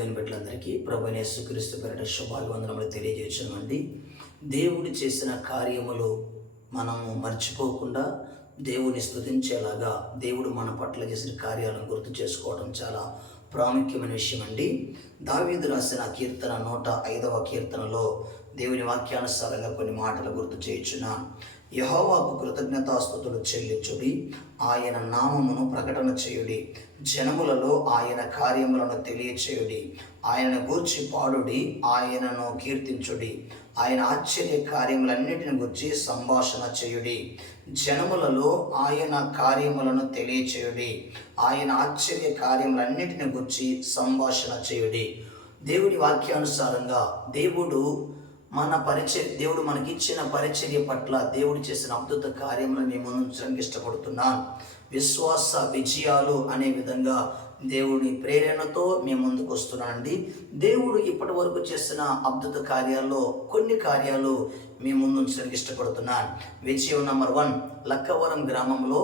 దేవుని బిడ్డలందరికీ ప్రభువైన యేసుక్రీస్తు పేరిట శుభాభివందనములు తెలియజేస్తున్నామండి. దేవుడు చేసిన కార్యములు మనము మర్చిపోకుండా దేవుని స్తుతించేలాగా దేవుడు మన పట్ల చేసిన కార్యాలను గుర్తు చేసుకోవడం చాలా ప్రాముఖ్యమైన విషయం అండి. దావీదు రాసిన కీర్తన 105వ కీర్తనలో దేవుని వాక్యానుసారంగా కొన్ని మాటలు గుర్తు చేయుచున్నాను. యెహోవాకు కృతజ్ఞతాస్తుతులు చెల్లించుడి, ఆయన నామమును ప్రకటన చేయుడి, జనములలో ఆయన కార్యములను తెలియచేయుడి, ఆయనను గూర్చి పాడుడి, ఆయనను కీర్తించుడి, ఆయన ఆశ్చర్య కార్యములన్నిటిని గూర్చి సంభాషణ చేయుడి. జనములలో ఆయన కార్యములను తెలియచేయుడి, ఆయన ఆశ్చర్య కార్యములన్నిటిని గూర్చి సంభాషణ చేయుడి. దేవుని వాక్యానుసారంగా దేవుడు మనకిచ్చిన పరిచర్య పట్ల దేవుడు చేసిన అద్భుత కార్యములను మేము ఉంచడానికి ఇష్టపడుతున్నాను. విశ్వాస విజయాలు అనే విధంగా దేవుని ప్రేరణతో మేము ముందుకు వస్తున్నానండి. దేవుడు ఇప్పటి వరకు చేసిన అద్భుత కార్యాల్లో కొన్ని కార్యాలు మేము ముందు ఉంచడానికి ఇష్టపడుతున్నాను. విజయం నెంబర్ 1, లక్కవరం గ్రామంలో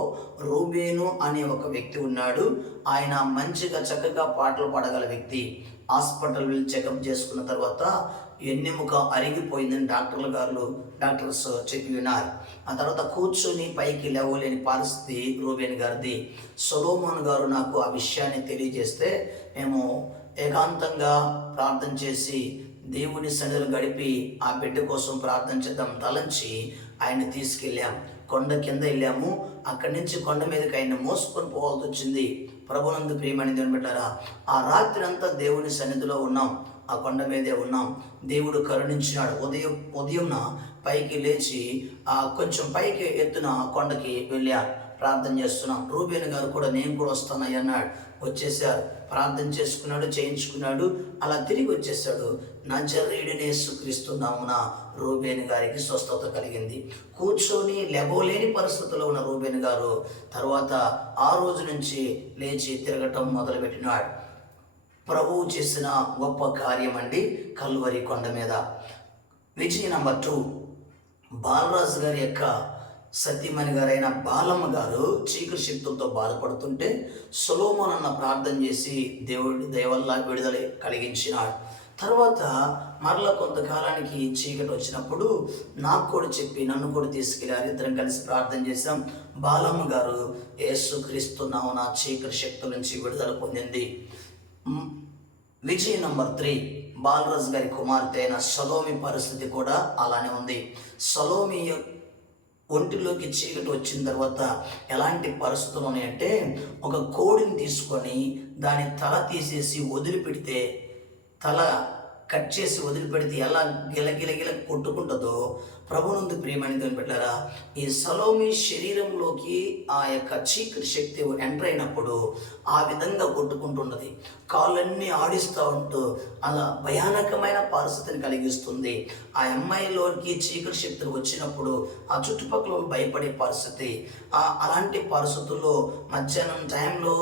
రూబేను అనే ఒక వ్యక్తి ఉన్నాడు. ఆయన మంచిగా చక్కగా పాటలు పాడగల వ్యక్తి. హాస్పిటల్ వెళ్ళి చెకప్ చేసుకున్న తర్వాత ఎన్నెముక అరిగిపోయిందని డాక్టర్స్ చెప్పి ఉన్నారు. ఆ తర్వాత కూర్చొని పైకి లేవలేని పరిస్థితి రూబేన్ గారిది. సొలొమోన్ గారు నాకు ఆ విషయాన్ని తెలియజేస్తే మేము ఏకాంతంగా ప్రార్థన చేసి దేవుని సన్నిధిలో గడిపి ఆ బిడ్డ కోసం ప్రార్థన చేద్దాం తలంచి ఆయన తీసుకెళ్ళాం. కొండ కింద వెళ్ళాము. అక్కడి నుంచి కొండ మీదకి ఆయన మోసుకొని పోవాల్సి వచ్చింది. ప్రభునందు ప్రియమైన దేవుని బిడ్డలారా, ఆ రాత్రి అంతా దేవుని సన్నిధిలో ఉన్నాం. ఆ కొండ మీదే ఉన్నాం. దేవుడు కరుణించినాడు. ఉదయం పైకి లేచి కొంచెం పైకి ఎత్తున కొండకి వెళ్ళారు. ప్రార్థన చేస్తున్నాం. రూబేన్ గారు కూడా నేను కూడా వస్తానయ్య అన్నాడు. వచ్చేసారు. ప్రార్థన చేసుకున్నాడు, చేయించుకున్నాడు. అలా తిరిగి వచ్చేసాడు. నజరేయుడైన యేసుక్రీస్తు నామమున రూబేన్ గారికి స్వస్థత కలిగింది. కూర్చొని లేవలేని పరిస్థితుల్లో ఉన్న రూబేన్ గారు తర్వాత ఆ రోజు నుంచి లేచి తిరగటం మొదలుపెట్టినాడు. ప్రభువు చేసిన గొప్ప కార్యం అండి కల్వరి కొండ మీద. విజయం నెంబర్ 2, బాలరాజు గారి యొక్క సతీమణి గారైన బాలమ్మ గారు చీకటి శక్తులతో బాధపడుతుంటే సొలొమోన్ అన్న ప్రార్థన చేసి దేవుడి దయ వల్ల విడుదల కలిగించినాడు. తర్వాత మరలా కొంతకాలానికి చీకటి వచ్చినప్పుడు నాకు కూడా చెప్పి నన్ను కూడా తీసుకెళ్ళారు. ఇద్దరం కలిసి ప్రార్థన చేశాం. బాలమ్మ గారు యేసుక్రీస్తు నామమున చీకటి శక్తుల నుంచి విడుదల పొందింది. విజయం నెంబర్ 3, బాలరాజు గారి కుమార్తె అయిన సలోమి పరిస్థితి కూడా అలానే ఉంది. సలోమి ఒంటిలోకి చీకటి వచ్చిన తర్వాత ఎలాంటి పరిస్థితులు ఉన్నాయంటే, ఒక కోడిని తీసుకొని దాని తల తీసేసి వదిలిపెడితే, తల కట్ చేసి వదిలిపెడితే ఎలా గిలగిలగిల కొట్టుకుంటుందో ప్రభునందు ప్రియమైన దేవుని బిడ్డలారా, ఈ సలోమి శరీరంలోకి ఆ యొక్క చీకటి శక్తి ఎంటర్ అయినప్పుడు ఆ విధంగా కొట్టుకుంటున్నది. కాళ్ళన్నీ ఆడిస్తూ ఉంటూ అలా భయానకమైన పరిస్థితిని కలిగిస్తుంది. ఆ అమ్మాయిలోకి చీకటి శక్తులు వచ్చినప్పుడు ఆ చుట్టుపక్కల భయపడే పరిస్థితి. అలాంటి పరిస్థితుల్లో మధ్యాహ్నం టైంలో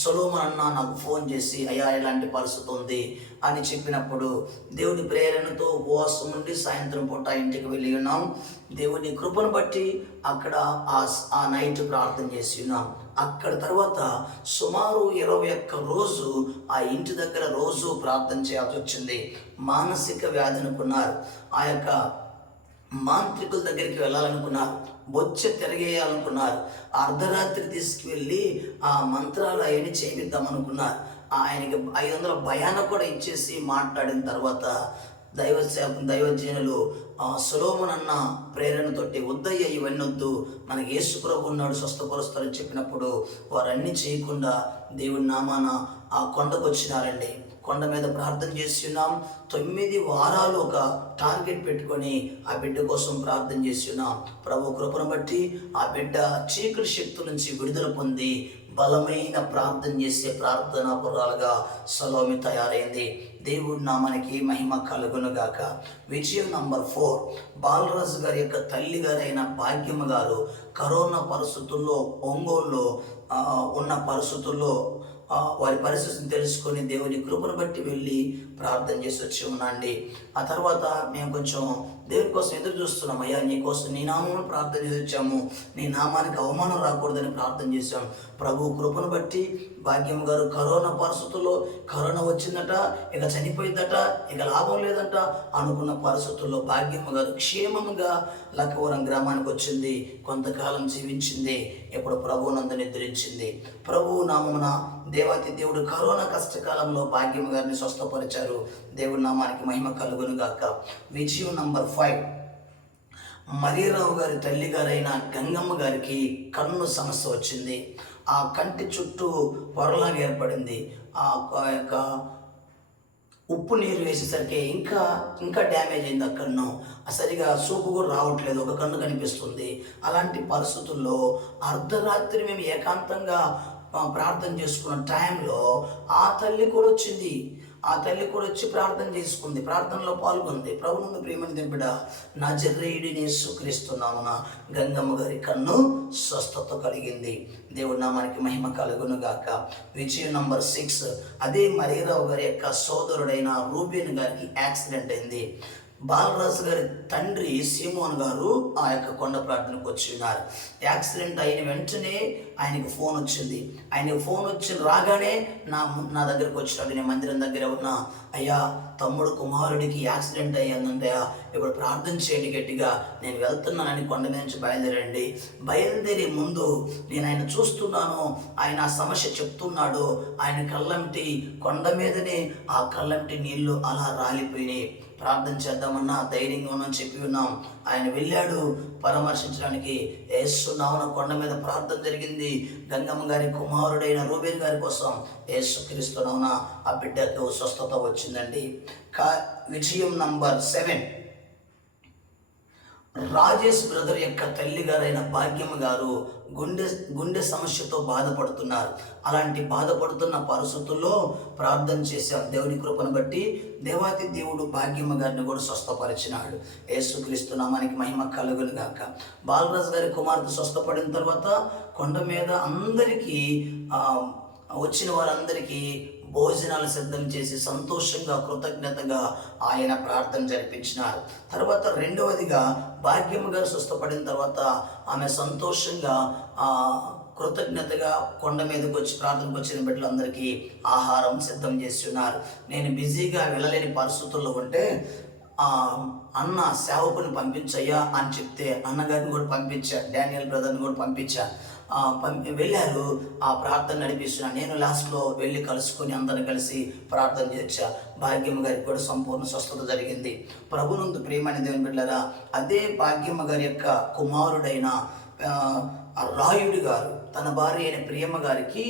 సొలొమోన్ అన్న నాకు ఫోన్ చేసి అయ్యా ఇలాంటి పరిస్థితి ఉంది అని చెప్పినప్పుడు దేవుని ప్రేరణతో ఉపవాసం ఉండి సాయంత్రం పూట ఇంటికి వెళ్ళి ఉన్నాం. దేవుని కృపను బట్టి అక్కడ ఆ నైట్ ప్రార్థన చేసి ఉన్నాం. అక్కడ తర్వాత సుమారు 21 రోజు ఆ ఇంటి దగ్గర రోజు ప్రార్థన చేయాల్సి వచ్చింది. మానసిక వ్యాధి అనుకున్నారు. ఆ యొక్క మాంత్రికుల దగ్గరికి వెళ్ళాలనుకున్నారు. బొచ్చ తిరగేయాలనుకున్నారు. అర్ధరాత్రి తీసుకువెళ్ళి ఆ మంత్రాలు అవన్నీ చేపిద్దామనుకున్నారు. ఆయనకి 500 భయాన్ని కూడా ఇచ్చేసి మాట్లాడిన తర్వాత దైవజనులు సొలొమోన్ అన్న ప్రేరణతోటి వద్దయ్య ఇవన్నీ వద్దు, మనకి యేసు ప్రభు ఉన్నాడు స్వస్థపరుస్తారని చెప్పినప్పుడు వారన్నీ చేయకుండా దేవుని నామాన ఆ కొండకు వచ్చినారండి. కొండ మీద ప్రార్థన చేసి ఉన్నాం. 9 వారాలు ఒక టార్గెట్ పెట్టుకొని ఆ బిడ్డ కోసం ప్రార్థన చేసి ఉన్నాం. ప్రభు కృపను బట్టి ఆ బిడ్డ చీకటి శక్తుల నుంచి విడుదల పొంది బలమైన ప్రార్థన చేసే ప్రార్థనా పురాలుగా సలోమి తయారైంది. దేవుడి నామానికి మహిమ కలుగునుగాక. విజయం నెంబర్ 4, బాలరాజు గారి యొక్క తల్లి గారైన భాగ్యమ్మ గారు కరోనా పరిస్థితుల్లో ఒంగోలులో ఉన్న పరిస్థితుల్లో వారి పరిస్థితిని తెలుసుకొని దేవుని కృపను బట్టి వెళ్ళి ప్రార్థన చేసి వచ్చి ఉన్నాండి. ఆ తర్వాత మేము కొంచెం దేవుని కోసం ఎదురు చూస్తున్నాం. అయ్యా నీకోసం నీ నామమును ప్రార్థన చేసి వచ్చాము, నీ నామానికి అవమానం రాకూడదని ప్రార్థన చేశాము. ప్రభు కృపను బట్టి భాగ్యం గారు కరోనా పరిస్థితుల్లో, కరోనా వచ్చిందట, ఇక చనిపోయిందట, ఇక లాభం లేదంట అనుకున్న పరిస్థితుల్లో భాగ్యమ్మ గారు క్షేమంగా లక్కవరం గ్రామానికి వచ్చింది. కొంతకాలం జీవించింది. ఇప్పుడు ప్రభువునందు నిద్రించింది. ప్రభువు నామమున దేవాతి దేవుడు కరోనా కష్టకాలంలో భాగ్యమ్మ గారిని స్వస్థపరిచారు. దేవుడి నామానికి మహిమ కలుగును గాక. విజయం నంబర్ 5, మరియరావు గారి తల్లి గారైన గంగమ్మ గారికి కన్ను సమస్య వచ్చింది. ఆ కంటి చుట్టూ పొరలాగా ఏర్పడింది. ఆ యొక్క ఉప్పు నీరు వేసేసరికి ఇంకా డ్యామేజ్ అయింది. ఆ కన్ను సరిగా చూపు కూడా రావట్లేదు, ఒక కన్ను కనిపిస్తుంది. అలాంటి పరిస్థితుల్లో అర్ధరాత్రి మేము ఏకాంతంగా ప్రార్థన చేసుకున్న టైంలో ఆ తల్లి కూడా వచ్చింది. ఆ తల్లి కూడా వచ్చి ప్రార్థన చేసుకుంది, ప్రార్థనలో పాల్గొంది. ప్రభువునందు ప్రియమైన దేవుడా, నజరేయుడైన యేసుక్రీస్తు నామమున గంగమ్మ గారి కన్ను స్వస్థత కలిగింది. దేవుడి నామానికి మహిమ కలుగును గాక. విజయం నంబర్ 6, అదే మరియరావు గారి యొక్క సోదరుడైన రూబేన్ గారికి యాక్సిడెంట్ అయింది. బాలరాజు గారి తండ్రి సీమోన్ గారు ఆ యొక్క కొండ ప్రార్థనకు వచ్చి ఉన్నారు. యాక్సిడెంట్ అయిన వెంటనే ఆయనకు ఫోన్ వచ్చింది. ఆయనకు ఫోన్ వచ్చి రాగానే నా దగ్గరకు వచ్చినాడు. నేను మందిరం దగ్గర ఉన్నా. అయ్యా, తమ్ముడు కుమారుడికి యాక్సిడెంట్ అయ్యిందంటయ్యా, ఇప్పుడు ప్రార్థన చేయండి గట్టిగా, నేను వెళ్తున్నానని కొండ నుంచి బయలుదేరండి. బయలుదేరే ముందు నేను ఆయన చూస్తున్నాను, ఆయన ఆ సమస్య చెప్తున్నాడు. ఆయన కళ్ళంటి కొండ మీదనే ఆ కళ్ళంటి నీళ్లు అలా రాలిపోయినాయి. ప్రార్థన చేద్దామన్నా ధైర్యంగా ఉన్నామని చెప్పి ఉన్నాం. ఆయన వెళ్ళాడు పరామర్శించడానికి. యేసు నామమున కొండ మీద ప్రార్థన జరిగింది. గంగమ్మ గారి కుమారుడైన రూబేన్ గారి కోసం యేసుక్రీస్తు నామమున ఆ బిడ్డకు స్వస్థత వచ్చిందండి. విజయం నంబర్ 7, రాజేష్ బ్రదర్ యొక్క తల్లి గారైన భాగ్యమ్మ గారు గుండె సమస్యతో బాధపడుతున్నారు. అలాంటి బాధపడుతున్న పరిస్థితుల్లో ప్రార్థన చేశాం. దేవుని కృపను బట్టి దేవాతి దేవుడు భాగ్యమ్మ గారిని కూడా స్వస్థపరిచినాడు. యేసుక్రీస్తు నామానికి మహిమ కలుగును గాక. బాలరాజు గారి కుమార్తె స్వస్థపడిన తర్వాత కొండ మీద అందరికీ వచ్చిన వారందరికీ భోజనాలు సిద్ధం చేసి సంతోషంగా కృతజ్ఞతగా ఆయన ప్రార్థన జరిపించినారు. తర్వాత రెండవదిగా భాగ్యమ్మ గారు స్వస్థపడిన తర్వాత ఆమె సంతోషంగా కృతజ్ఞతగా కొండ మీదకి వచ్చి ప్రార్థనకు వచ్చిన బిడ్డలందరికీ ఆహారం సిద్ధం చేసి ఉన్నారు. నేను బిజీగా వెళ్ళలేని పరిస్థితుల్లో ఉంటే అన్న సేవకుని పంపించయ్యా అని చెప్తే అన్నగారిని కూడా పంపించా, డానియల్ బ్రదర్ని కూడా పంపించా. వెళ్ళారు, ఆ ప్రార్థన నడిపిస్తున్నా. నేను లాస్ట్లో వెళ్ళి కలుసుకొని అందరిని కలిసి ప్రార్థన చేర్చా. భాగ్యమ్మ గారికి కూడా సంపూర్ణ స్వస్థత జరిగింది. ప్రభునందు ప్రియమైన దేవుని బిడ్డలారా, అదే భాగ్యమ్మ గారి యొక్క కుమారుడైన రాయుడు గారు తన భార్య అయిన ప్రియమ్మ గారికి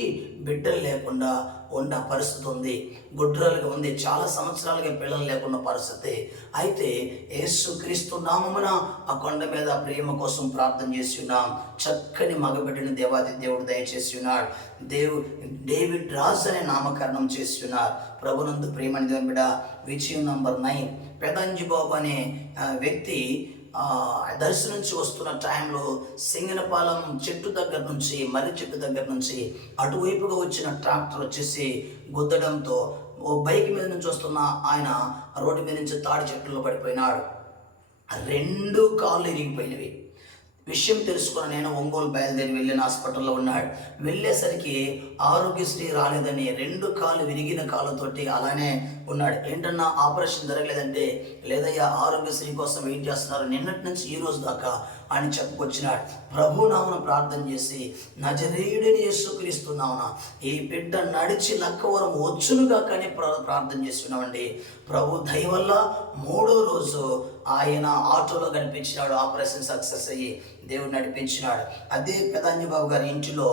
బిడ్డలు లేకుండా ఉన్న పరిస్థితి ఉంది. గుడ్రాలుగా ఉంది. చాలా సంవత్సరాలుగా పిల్లలు లేకున్న పరిస్థితి. అయితే యేసుక్రీస్తు నామమున ఆ కొండ మీద ప్రేమ కోసం ప్రార్థన చేసి ఉన్నాం. చక్కని మగబిడ్డని దేవాది దేవుడు దయచేసి ఉన్నాడు. డేవిడ్ రాజ్ అనే నామకరణం చేసి ఉన్నారు. ప్రభునందు ప్రియమని దేవుని బిడ్డ. విజయం నంబర్ 9, పెదంజి బాబు అనే వ్యక్తి దర్శనం నుంచి వస్తున్న టైంలో సింగనపాలెం చెట్టు దగ్గర నుంచి, మర్రి చెట్టు దగ్గర నుంచి అటువైపుగా వచ్చిన ట్రాక్టర్ వచ్చేసి గుద్దడంతో ఓ బైక్ మీద నుంచి వస్తున్న ఆయన రోడ్డు మీద నుంచి తాడి చెట్టులో పడిపోయినాడు. 2 కాళ్ళు ఇరిగిపోయినవి. విషయం తెలుసుకున్న నేను ఒంగోలు బయలుదేరి వెళ్ళిన హాస్పిటల్లో ఉన్నాడు. వెళ్ళేసరికి ఆరోగ్యశ్రీ రాలేదని 2 కాళ్ళు విరిగిన కాళ్ళతోటి అలానే ఉన్నాడు. ఏంటన్నా ఆపరేషన్ జరగలేదంటే, లేదయ్యా ఆరోగ్యశ్రీ కోసం వెయిట్ చేస్తున్నారు నిన్నటి నుంచి ఈ రోజు దాకా అని చెప్పుకొచ్చినాడు. ప్రభునామను ప్రార్థన చేసి నజరేయుడైన యేసుక్రీస్తు నామమున ఈ బిడ్డ నడిచి లక్కవరం వచ్చునుగా కానీ ప్రార్థన చేస్తున్నామండి. ప్రభు దయ వల్ల 3వ రోజు ఆయన ఆటోలో కనిపించినాడు. ఆపరేషన్ సక్సెస్ అయ్యి దేవుడు నడిపించినాడు. అదే పెదాంజి బాబు గారి ఇంటిలో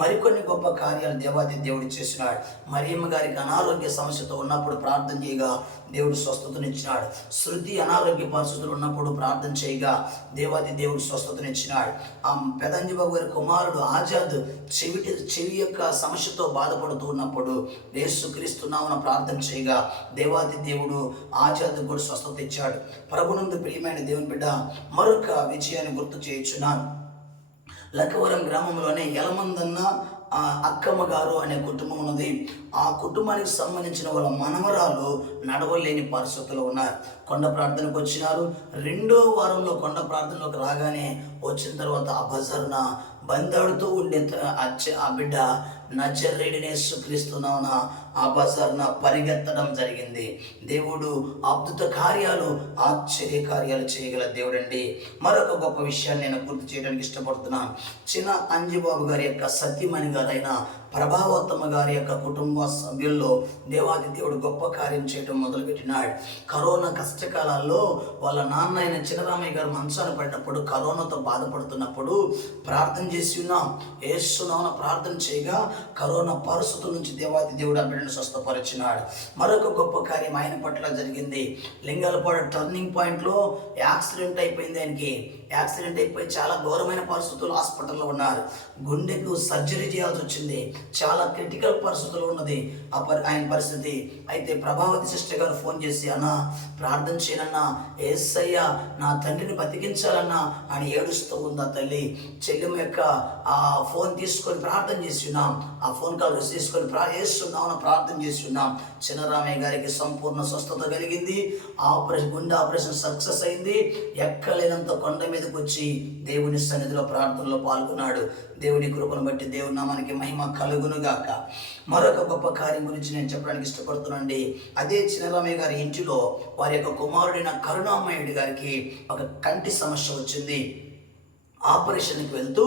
మరికొన్ని గొప్ప కార్యాలు దేవాది దేవుడు చేసినాడు. మరియమ్మ గారికి అనారోగ్య సమస్యతో ఉన్నప్పుడు ప్రార్థన చేయగా దేవుడు స్వస్థతనిచ్చినాడు. శృతి అనారోగ్య పరిస్థితులు ఉన్నప్పుడు ప్రార్థన చేయగా దేవాది దేవుడు స్వస్థతనిచ్చినాడు. ఆ పెదాంజి బాబు గారి కుమారుడు ఆజాద్ చెవి యొక్క సమస్యతో బాధపడుతూ ఉన్నప్పుడు యేసుక్రీస్తు నామమున ప్రార్థన చేయగా దేవాది దేవుడు ఆజాద్ కూడా స్వస్థత ఇచ్చాడు. ప్రభునందు ప్రియమైన దేవుని బిడ్డ, మరొక విజయాన్ని గుర్తు చేయుచున్నాను. లక్కవరం గ్రామంలోనే యలమందన్న అక్కమ్మ గారు అనే కుటుంబం ఉన్నది. ఆ కుటుంబానికి సంబంధించిన వాళ్ళ మనవరాలు నడవలేని పరిస్థితుల్లో ఉన్నారు. కొండ ప్రార్థనకు వచ్చినారు. 2వ వారంలో కొండ ప్రార్థనలోకి రాగానే వచ్చిన తర్వాత ఆ బజారున బందాడుతూ ఉండే ఆ బిడ్డ నజరేయుడైన యేసుక్రీస్తు నామమున ఆ బజారున పరిగెత్తడం జరిగింది. దేవుడు అద్భుత కార్యాలు, ఆశ్చర్య కార్యాలు చేయగల దేవుడండి. మరొక గొప్ప విషయాన్ని నేను గుర్తు చేయడానికి ఇష్టపడుతున్నాను. చిన్న అంజిబాబు గారి యొక్క సతీమణి గారైన ప్రభావతమ్మ గారి యొక్క కుటుంబ సభ్యుల్లో దేవాది దేవుడు గొప్ప కార్యం చేయడం మొదలుపెట్టినాడు. కరోనా కష్టకాలాల్లో వాళ్ళ నాన్న అయిన చినరామయ్య గారు మంచాన పడినప్పుడు, కరోనాతో బాధపడుతున్నప్పుడు ప్రార్థన చేసి ఉన్నాం. యేసు నామమున ప్రార్థన చేయగా కరోనా పరిస్థితుల నుంచి దేవాది దేవుడు ఆ బిడ్డను స్వస్థపరిచినాడు. మరొక గొప్ప కార్యం ఆయన పట్ల జరిగింది. లింగాలపాడు టర్నింగ్ పాయింట్లో యాక్సిడెంట్ అయిపోయింది. ఆయనకి యాక్సిడెంట్ అయిపోయి చాలా ఘోరమైన పరిస్థితుల్లో హాస్పిటల్లో ఉన్నారు. గుండెకు సర్జరీ చేయాల్సి వచ్చింది. చాలా క్రిటికల్ పరిస్థితులు ఉన్నది ఆయన పరిస్థితి. అయితే ప్రభావతి సిస్టర్ గారు ఫోన్ చేసి, అన్నా ప్రార్థన చేయనన్నా, యేసయ్య నా తండ్రిని బతికించాలన్నా అని ఏడుస్తూ ఉంది ఆ తల్లి. చెల్లెమ్మ యొక్క ఆ ఫోన్ తీసుకొని ప్రార్థన చేసి ఉన్నాం. ఆ ఫోన్ కాల్ తీసుకొని యేసునామమున ప్రార్థన చేసి ఉన్నాం. చినరామయ్య గారికి సంపూర్ణ స్వస్థత కలిగింది. గుండె ఆపరేషన్ సక్సెస్ అయింది. ఎక్కలేనంత కొండ మీదకి వచ్చి దేవుని సన్నిధిలో ప్రార్థనలో పాల్గొన్నాడు. దేవుని కృపను బట్టి దేవుని నామానికి మహిమ కలుగునుగాక. మరొక గొప్ప కార్యం గురించి నేను చెప్పడానికి ఇష్టపడుతున్నానండి. అదే చినరామయ్య గారి ఇంటిలో వారి యొక్క కుమారుడైన కరుణామయుడి గారికి ఒక కంటి సమస్య వచ్చింది. ఆపరేషన్కి వెళ్తూ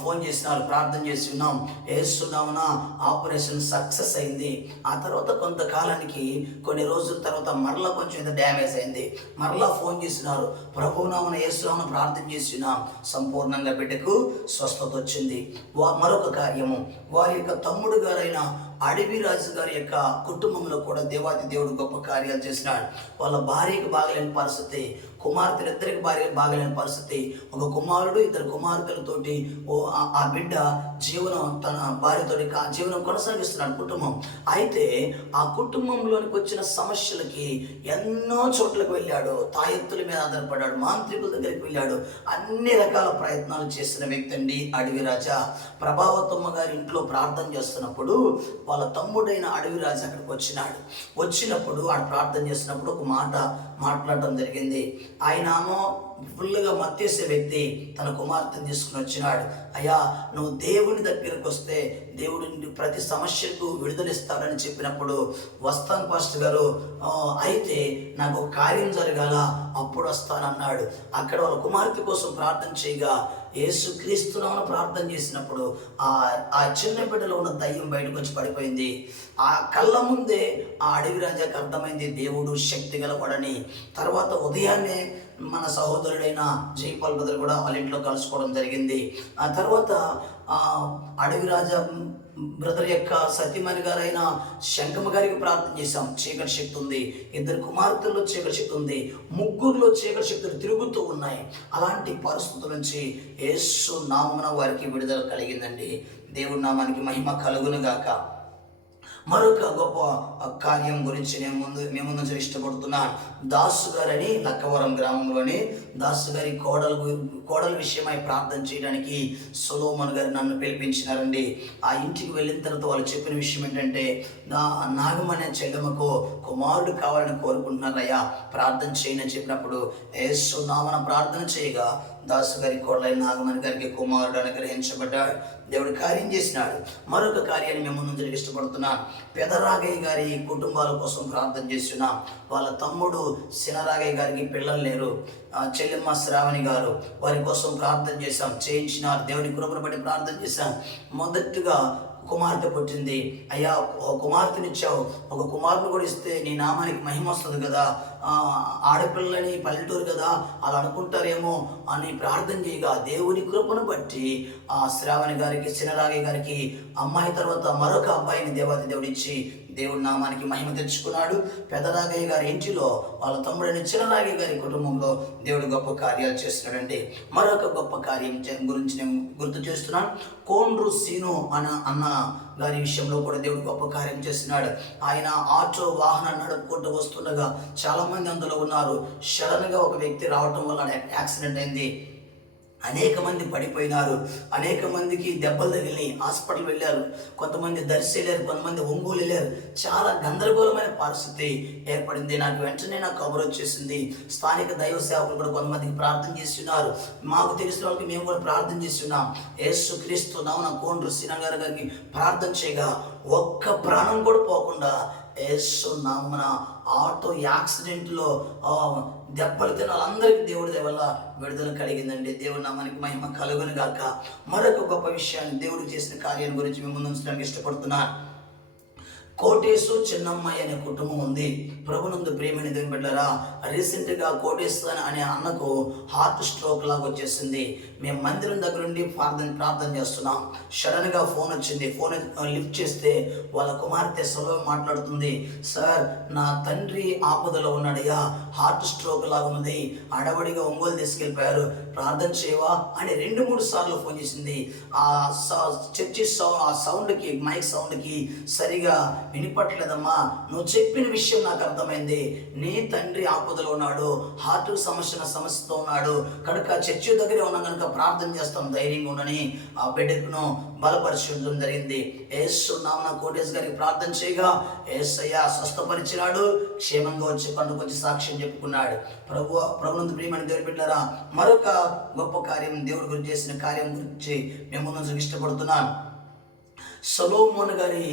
ఫోన్ చేసినారు, ప్రార్థన చేసి ఉన్నాం. యేసునామమున ఆపరేషన్ సక్సెస్ అయింది. ఆ తర్వాత కొంతకాలానికి కొన్ని రోజుల తర్వాత మరలా కొంచెం ఏదో డ్యామేజ్ అయింది. మరలా ఫోన్ చేసినారు, ప్రభునామమున యేసునామమున ప్రార్థన చేసి ఉన్నాం. సంపూర్ణంగా బిడ్డకు స్వస్థత వచ్చింది. మరొక కార్యము, వారి యొక్క తమ్ముడు గారైన అడవిరాజు గారి యొక్క కుటుంబంలో కూడా దేవాది దేవుడు గొప్ప కార్యాలు చేసినాడు. వాళ్ళ భార్యకు బాగలేని పరిస్థితి, కుమార్తెలిద్దరికి బాగలేని పరిస్థితి. ఒక కుమారుడు, 2 కుమార్తెలతోటి ఆ బిడ్డ తన భార్యతోటి జీవనం కొనసాగిస్తున్నాడు కుటుంబం. అయితే ఆ కుటుంబంలోనికి వచ్చిన సమస్యలకి ఎన్నో చోట్లకు వెళ్ళాడు. తాయెత్తుల మీద ఆధారపడ్డాడు, మాంత్రికుల దగ్గరికి వెళ్ళాడు. అన్ని రకాల ప్రయత్నాలు చేసిన వ్యక్తి అండి అడవిరాజా. ప్రభావతమ్మ గారి ఇంట్లో ప్రార్థన చేస్తున్నప్పుడు వాళ్ళ తమ్ముడైన అడవిరాజు అక్కడికి వచ్చినప్పుడు ఆడ ప్రార్థన చేసినప్పుడు ఒక మాట మాట్లాడటం జరిగింది. ఆయనేమో ఫుల్గా మత్తేసే వ్యక్తి తన కుమార్తెను తీసుకుని వచ్చినాడు. అయ్యా, నువ్వు దేవుని దగ్గరకు వస్తే దేవుడు ప్రతి సమస్యకు విడుదలిస్తాడని చెప్పినప్పుడు, వస్తాను పాస్టర్ గారు, అయితే నాకు ఒక కార్యం జరగాల, అప్పుడు వస్తానన్నాడు. అక్కడ వాళ్ళ కుమార్తె కోసం ప్రార్థన చేయగా యేసుక్రీస్తునామమున ప్రార్థన చేసినప్పుడు ఆ చిన్న బిడ్డలో ఉన్న దయ్యం బయటకు వచ్చి పడిపోయింది. ఆ కళ్ళ ముందే ఆ అడవిరాజాకి అర్థమైంది దేవుడు శక్తి గలవాడని. తర్వాత ఉదయాన్నే మన సహోదరుడైన జైపాల్ బ్రదర్ కూడా వాళ్ళ ఇంట్లో కలుసుకోవడం జరిగింది. ఆ తర్వాత అడవిరాజా బ్రదర్ యొక్క సతీమణి గారైన శంకమ్మ గారికి ప్రార్థన చేశాం. చీకటి శక్తి ఉంది. 2 కుమార్తెల్లో చీకటి శక్తి ఉంది. 3లో చీకటి శక్తులు తిరుగుతూ ఉన్నాయి. అలాంటి పరిస్థితుల నుంచి యేసు నామమున వారికి విడుదల కలిగిందండి. దేవుడి నామానికి మహిమ కలుగునుగాక. మరొక గొప్ప కార్యం గురించి నేను ముందు ఇష్టపడుతున్నాను. దాసు గారని లక్కవరం గ్రామంలోని దాసు గారి కోడల విషయమై ప్రార్థన చేయడానికి సొలొమోన్ గారు నన్ను పిలిపించినారండి. ఆ ఇంటికి వెళ్ళిన తర్వాత వాళ్ళు చెప్పిన విషయం ఏంటంటే, నాగమనే చెల్లెమ్మకు కుమారుడు కావాలని కోరుకుంటున్నారయ్యా, ప్రార్థన చేయని చెప్పినప్పుడు యేసునామమున ప్రార్థన చేయగా దాసు గారి కోడలైన నాగమణి గారికి కుమారుడు అనుగ్రహించబడ్డాడు. దేవుడు కార్యం చేసినాడు. మరొక కార్యాన్ని మేము ముందు ఇష్టపడుతున్నాం. పెదరాగయ్య గారి కుటుంబాల కోసం ప్రార్థన చేస్తున్నాం. వాళ్ళ తమ్ముడు సినరాగయ్య గారికి పిల్లలు లేరు. చెల్లెమ్మ శ్రావణి గారు, వారి కోసం ప్రార్థన చేశాం, చేయించినారు. దేవుని కృపను బట్టి ప్రార్థన చేశాం. మొదటిగా కుమార్తె పుట్టింది. అయ్యా, ఒక కుమార్తెనిచ్చావు, ఒక కుమారుని కూడా ఇస్తే నీ నామానికి మహిమ వస్తుంది కదా, ఆడపిల్లని పల్లెటూరు కదా అలా అనుకుంటారేమో అని ప్రార్థన చేయగా దేవుని కృపను బట్టి ఆ శ్రావణి గారికి, చినరాగయ్య గారికి అమ్మాయి తర్వాత మరొక అబ్బాయిని దేవాది దేవుడిచ్చి దేవుడి నామానికి మహిమ తెచ్చుకున్నాడు. పెదరాగయ్య గారి ఇంటిలో వాళ్ళ తమ్ముడైన చినరాగయ్య గారి కుటుంబంలో దేవుడు గొప్ప కార్యాలు చేస్తున్నాడండి. మరొక గొప్ప కార్యం గురించి నేను గుర్తు చేస్తున్నాను. కోండ్రు సీను అన్న గారి విషయంలో కూడా దేవుడు గొప్ప కార్యం చేస్తున్నాడు. ఆయన ఆటో వాహనం నడుపుకుంటూ వస్తుండగా చాలామంది అందులో ఉన్నారు. సడన్గా ఒక వ్యక్తి రావటం వల్ల యాక్సిడెంట్ అయింది. అనేక మంది పడిపోయినారు, అనేక మందికి దెబ్బలు తగిలి హాస్పిటల్ వెళ్ళారు, కొంతమంది దర్శి వెళ్ళారు, కొంతమంది ఒంగోలు వెళ్ళారు. చాలా గందరగోళమైన పరిస్థితి ఏర్పడింది. నాకు వెంటనే నాకు కబురు వచ్చేసింది. స్థానిక దైవ సేవకులు కూడా కొంతమందికి ప్రార్థన చేస్తున్నారు. మాకు తెలిసిన వాళ్ళకి మేము కూడా ప్రార్థన చేస్తున్నాం. యేసు క్రీస్తు నామమున కోండ్రు శ్రీనగర్ గారికి ప్రార్థన చేయగా ఒక్క ప్రాణం కూడా పోకుండా యేసు నామమున ఆటో యాక్సిడెంట్లో దెబ్బలు తిన్న వాళ్ళందరికీ దేవుడి వల్ల విడుదల కలిగిందండి. దేవుడి నామానికి మహిమ కలుగును గాక. మరొక గొప్ప విషయాన్ని దేవుడు చేసిన కార్యాన్ని గురించి మేము ముందుంచడానికి ఇష్టపడుతున్నాను. కోటేశు చిన్నమ్మాయి అనే కుటుంబం ఉంది. ప్రభునందు ప్రియమైన దేవుని బిడ్డలారా, రీసెంట్గా కోటేశు అనే అన్నకు హార్ట్ స్ట్రోక్ లాగా వచ్చేసింది. మేము మందిరం దగ్గర నుండి ప్రార్థన చేస్తున్నాం. సడన్గా ఫోన్ వచ్చింది. ఫోన్ లిఫ్ట్ చేస్తే వాళ్ళ కుమార్తె సొలవ మాట్లాడుతుంది. సార్, నా తండ్రి ఆపదలో ఉన్నాడయ్యా, హార్ట్ స్ట్రోక్ లాగా ఉంది, అడవడిగా ఒంగోలు తీసుకెళ్ళిపోయారు, ప్రార్థన చేయవా అని 2-3 సార్లు ఫోన్ చేసింది. ఆ చర్చి సౌండ్కి, మైక్ సౌండ్కి సరిగా వినిపట్లేదమ్మా. నువ్వు చెప్పిన విషయం నాకు అర్థమైంది. నీ తండ్రి ఆపదలో ఉన్నాడు, హార్ట్ సమస్యతో ఉన్నాడు కనుక చర్చి దగ్గరే ఉన్నా కనుక ప్రార్థన చేస్తాం, ధైర్యంగా ఉండని ఆ బిడ్డను బలపరచడం జరిగింది. యేసు నామమున కోటేశ్ గారికి ప్రార్థన చేయగా యేసయ్య స్వస్థపరిచినాడు. క్షేమంగా వచ్చి పండుకొచ్చి సాక్ష్యం చెప్పుకున్నాడు. ప్రభునందు ప్రియమైన దేవుని బిడ్డలారా, మరొక గొప్ప కార్యం, దేవుడి గురించి చేసిన కార్యం గురించి మేము ముందు ఇష్టపడుతున్నాను. సొలొమోను గారి